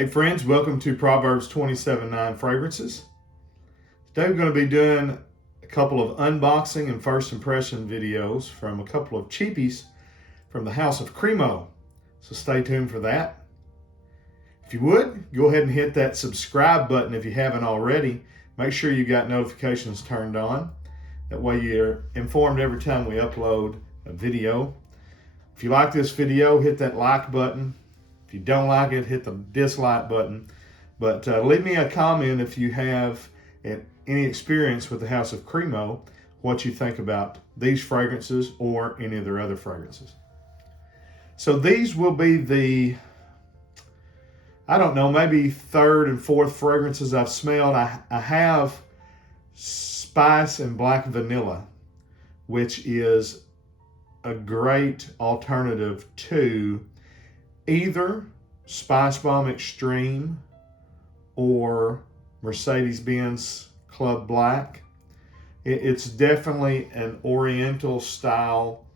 Hey friends, welcome to Proverbs 27:9 Fragrances. Today we're going to be doing a couple of unboxing and first impression videos from a couple of cheapies from the house of CREMO. So stay tuned for that. If you would, go ahead and hit that subscribe button if you haven't already. Make sure you got notifications turned on. That way you're informed every time we upload a video. If you like this video, hit that like button. If you don't like it, hit the dislike button. But leave me a comment if you have any experience with the House of CREMO, what you think about these fragrances or any of their other fragrances. So these will be the, I don't know, maybe third and fourth fragrances I've smelled. I have Spice and Black Vanilla, which is a great alternative to either Spice Bomb Extreme or Mercedes-Benz Club Black. It's definitely an Oriental style,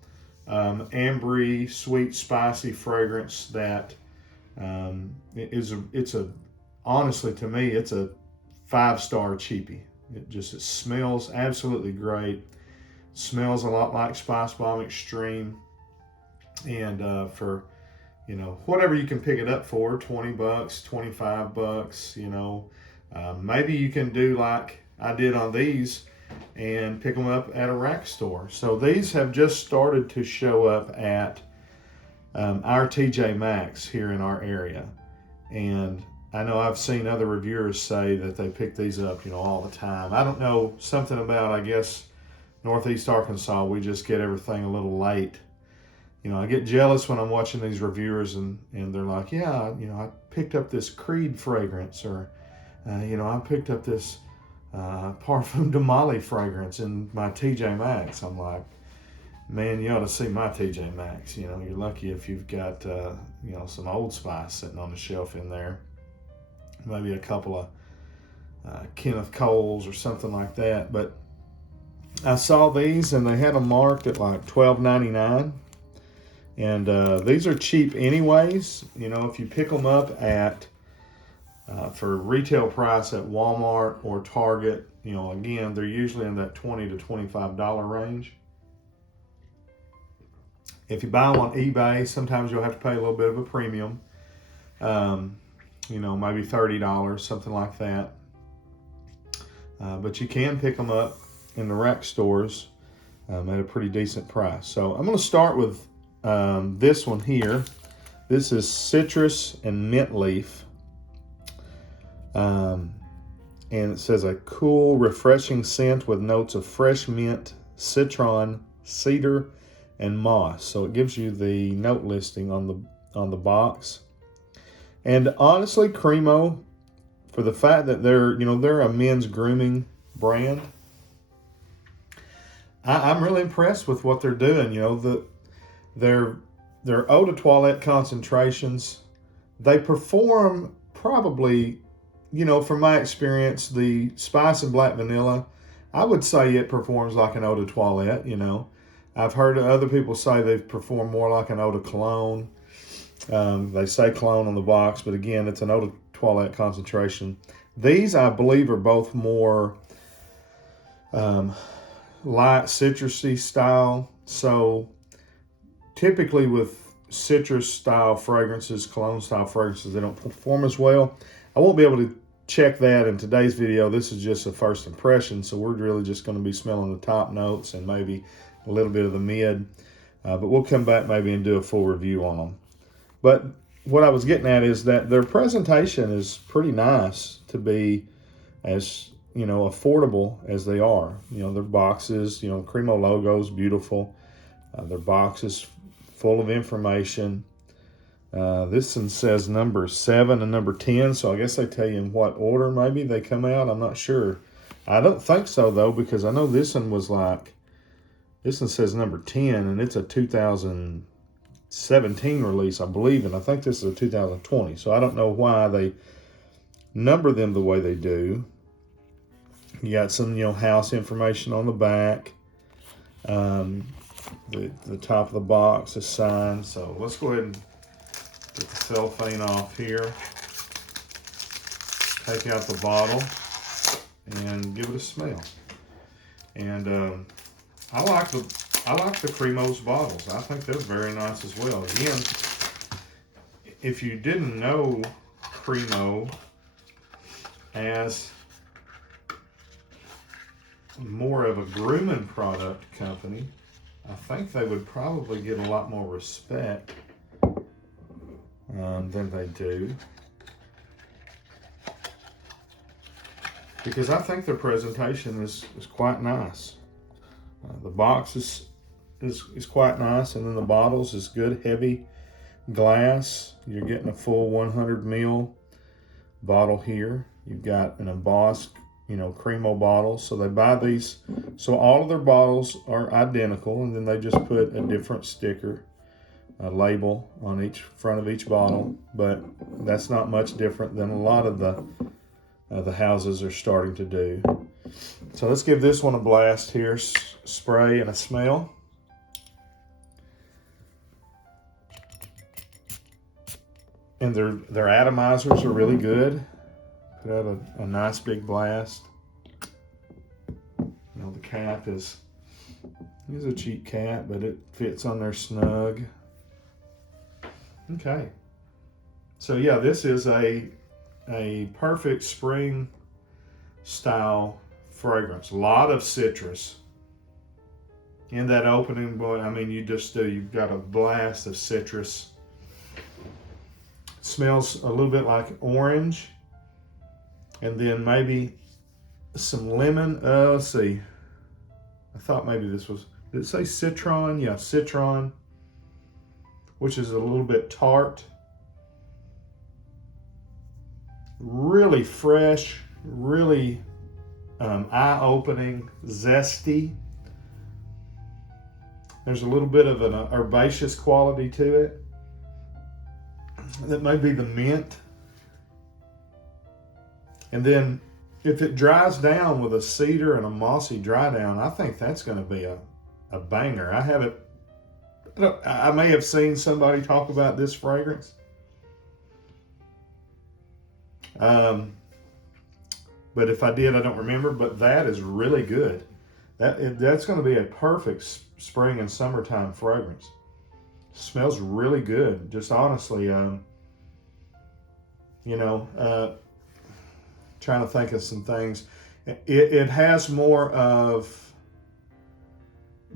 ambery, sweet, spicy fragrance that honestly, to me, it's a 5-star cheapie. It smells absolutely great. Smells a lot like Spice Bomb Extreme, and for whatever you can pick it up for, $20, $25, maybe you can do like I did on these and pick them up at a rack store. So these have just started to show up at our TJ Maxx here in our area. And I know I've seen other reviewers say that they pick these up, all the time. I don't know, something about, I guess, Northeast Arkansas, we just get everything a little late. I get jealous when I'm watching these reviewers and they're like, yeah, I picked up this Creed fragrance, or, I picked up this Parfum de Mali fragrance in my TJ Maxx. I'm like, man, you ought to see my TJ Maxx. You're lucky if you've got, some Old Spice sitting on the shelf in there. Maybe a couple of Kenneth Coles or something like that. But I saw these and they had them marked at like $12.99. And these are cheap anyways. If you pick them up at for retail price at Walmart or Target, again, they're usually in that $20 to $25 range. If you buy them on eBay, sometimes you'll have to pay a little bit of a premium. Maybe $30, something like that. But you can pick them up in the rack stores at a pretty decent price. So I'm going to start with this one here. This is citrus and mint leaf. And it says a cool, refreshing scent with notes of fresh mint, citron, cedar, and moss. So it gives you the note listing on the box. And honestly, CREMO, for the fact that they're a men's grooming brand, I'm really impressed with what they're doing. Their eau de toilette concentrations, they perform probably, from my experience, the Spice and Black Vanilla, I would say it performs like an eau de toilette. I've heard other people say they perform more like an eau de cologne. They say cologne on the box, but again, it's an eau de toilette concentration. These, I believe, are both more light citrusy style. So typically with citrus style fragrances, cologne style fragrances, they don't perform as well. I won't be able to check that in today's video. This is just a first impression, so we're really just going to be smelling the top notes and maybe a little bit of the mid. But we'll come back maybe and do a full review on them. But what I was getting at is that their presentation is pretty nice to be as affordable as they are. Their boxes, CREMO logo's beautiful. Their box is full of information. This one says number 7 and number 10, so I guess they tell you in what order maybe they come out. I'm not sure. I don't think so, though, because I know this one says number 10, and it's a 2017 release, I believe, and I think this is a 2020, so I don't know why they number them the way they do. You got some, house information on the back. The top of the box is signed. So let's go ahead and get the cellophane off here. take out the bottle and give it a smell. And I like the CREMO's bottles. I think they're very nice as well. Again, if you didn't know CREMO as more of a grooming product company, I think they would probably get a lot more respect than they do. Because I think their presentation is quite nice. The box is quite nice, and then the bottles is good, heavy glass. You're getting a full 100 ml bottle here. You've got an embossed, CREMO bottle. So they buy these. So all of their bottles are identical, and then they just put a different sticker, a label on each front of each bottle. But that's not much different than a lot of the houses are starting to do. So let's give this one a blast here. Spray and a smell. And their atomizers are really good. Put out a nice big blast. The cap is a cheap cap, but it fits on there snug. Okay. So yeah, this is a perfect spring style fragrance. A lot of citrus in that opening, boy. I mean, you've got a blast of citrus. It smells a little bit like orange, and then maybe some lemon. Let's see. I thought maybe this was, did it say citron? Yeah, citron, which is a little bit tart. Really fresh, really eye-opening, zesty. There's a little bit of an herbaceous quality to it. That may be the mint. And then if it dries down with a cedar and a mossy dry down, I think that's going to be a banger. I may have seen somebody talk about this fragrance. But if I did, I don't remember. But that is really good. That's going to be a perfect spring and summertime fragrance. Smells really good. Just honestly, trying to think of some things. It has more of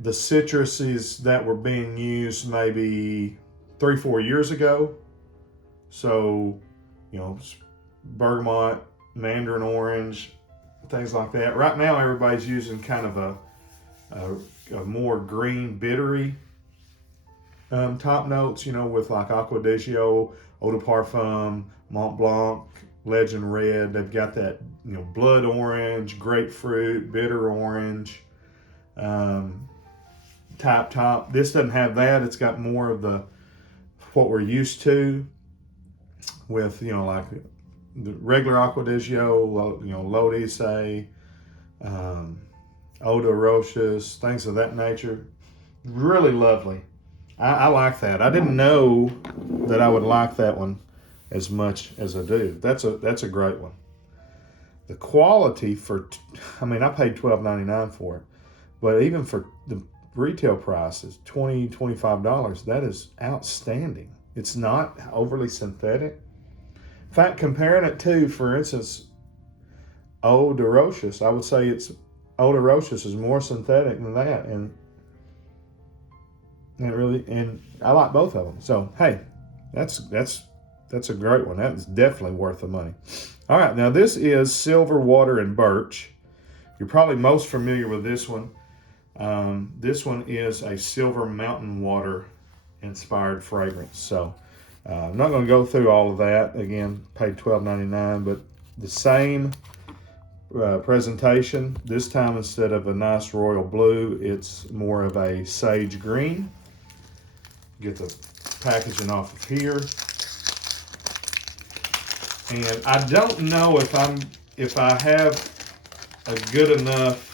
the citruses that were being used maybe 3-4 years ago. So, bergamot, mandarin orange, things like that. Right now, everybody's using kind of a more green, bittery top notes, with like Acqua di Gio, Eau de Parfum, Mont Blanc, Legend Red. They've got that, blood orange, grapefruit, bitter orange type top. This doesn't have that. It's got more of what we're used to with, like the regular Acqua di Gio, L'Odyssée, Eau de Roches, things of that nature. Really lovely. I like that. I didn't know that I would like that one as much as I do. That's a great one. The quality I paid $12.99 for it, but even for the retail price is $20-$25. That is outstanding. It's not overly synthetic. In fact, comparing it to, for instance, Eau de Roches, I would say Eau de Roches is more synthetic than that, and I like both of them. So hey, that's a great one. That is definitely worth the money. All right, now this is Silver Water and Birch. You're probably most familiar with this one. This one is a Silver Mountain Water inspired fragrance. So I'm not going to go through all of that. Again, paid $12.99, but the same presentation. This time, instead of a nice royal blue, it's more of a sage green. Get the packaging off of here. And I don't know if I have a good enough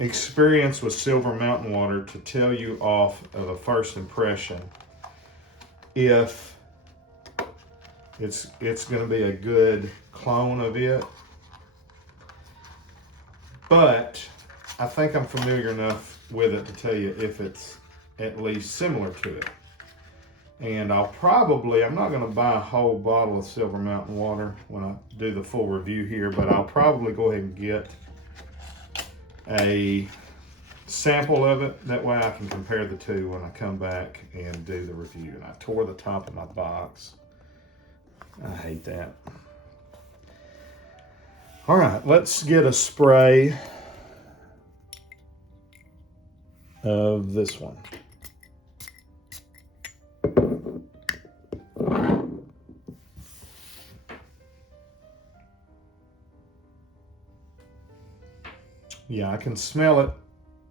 experience with Silver Mountain Water to tell you off of a first impression if it's going to be a good clone of it. But I think I'm familiar enough with it to tell you if it's at least similar to it. And I'm not going to buy a whole bottle of Silver Mountain water when I do the full review here, but I'll probably go ahead and get a sample of it. That way I can compare the two when I come back and do the review. And I tore the top of my box. I hate that. All right, let's get a spray of this one. Yeah, I can smell it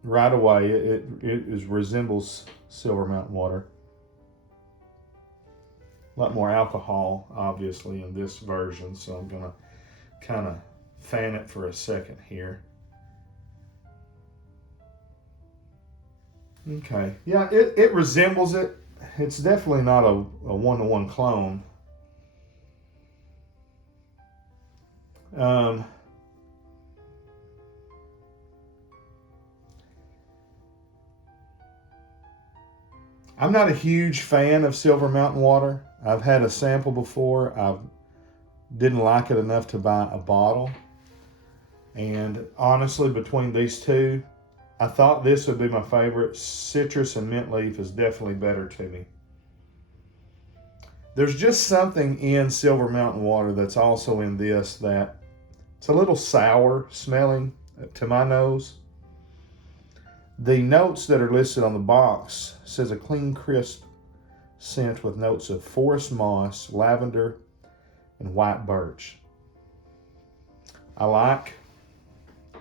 right away. It resembles Silver Mountain water. A lot more alcohol, obviously, in this version, so I'm going to kind of fan it for a second here. Okay, yeah, it resembles it. It's definitely not a one-to-one clone. I'm not a huge fan of Silver Mountain water. I've had a sample before. I didn't like it enough to buy a bottle. And honestly, between these two, I thought this would be my favorite. Citrus and mint leaf is definitely better to me. There's just something in Silver Mountain water that's also in this that it's a little sour smelling to my nose. The notes that are listed on the box says a clean, crisp scent with notes of forest moss, lavender, and white birch. I like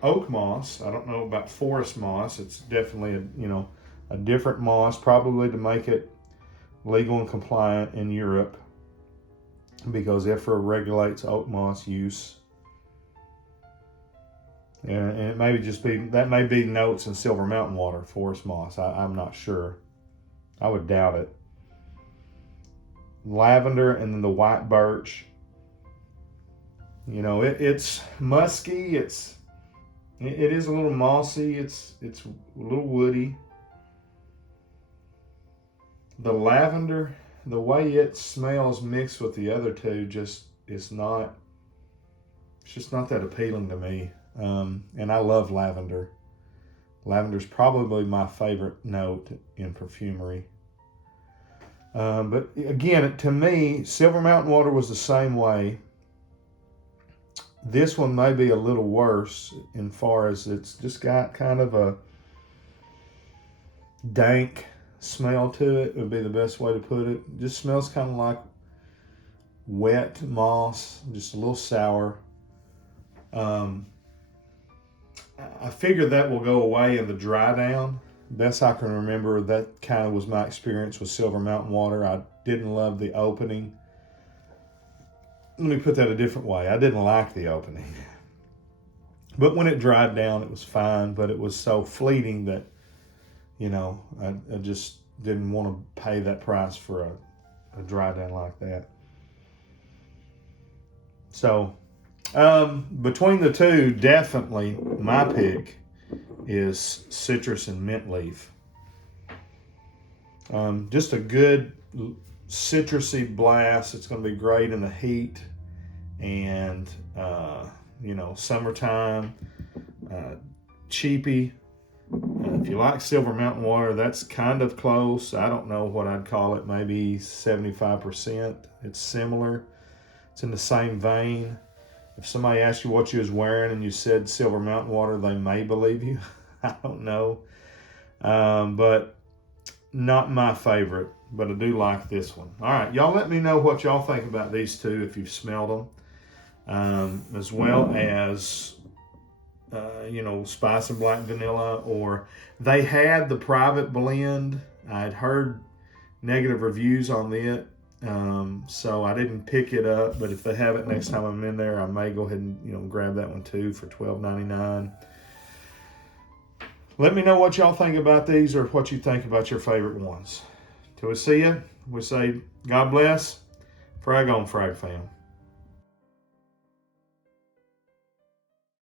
oak moss. I don't know about forest moss. It's definitely a different moss, probably to make it legal and compliant in Europe because IFRA regulates oak moss use. And it may just be, that may be notes in Silver Mountain water, forest moss. I'm not sure. I would doubt it. Lavender and then the white birch. It's musky. It is a little mossy. It's a little woody. The lavender, the way it smells mixed with the other two, it's just not that appealing to me. And I love lavender. Lavender's probably my favorite note in perfumery. But again, to me, Silver Mountain water was the same way. This one may be a little worse in far as it's just got kind of a dank smell to it, would be the best way to put it. It just smells kind of like wet moss, just a little sour. I figure that will go away in the dry down. Best I can remember, that kind of was my experience with Silver Mountain water. I didn't love the opening. Let me put that a different way. I didn't like the opening. But when it dried down, it was fine, but it was so fleeting that, I just didn't want to pay that price for a dry down like that. So, between the two, definitely my pick is citrus and mint leaf. Just a good citrusy blast. It's going to be great in the heat and, summertime. Cheapy. If you like Silver Mountain water, that's kind of close. I don't know what I'd call it, maybe 75%. It's similar. It's in the same vein. If somebody asked you what you was wearing and you said Silver Mountain water, they may believe you. I don't know. But not my favorite, but I do like this one. All right, y'all let me know what y'all think about these two if you've smelled them, as well as, spice and black vanilla, or they had the private blend. I'd heard negative reviews on it. So I didn't pick it up, but if they have it next time I'm in there, I may go ahead and grab that one too for $12.99. Let me know what y'all think about these or what you think about your favorite ones. Till we see you, we say God bless. Frag on, Frag fam.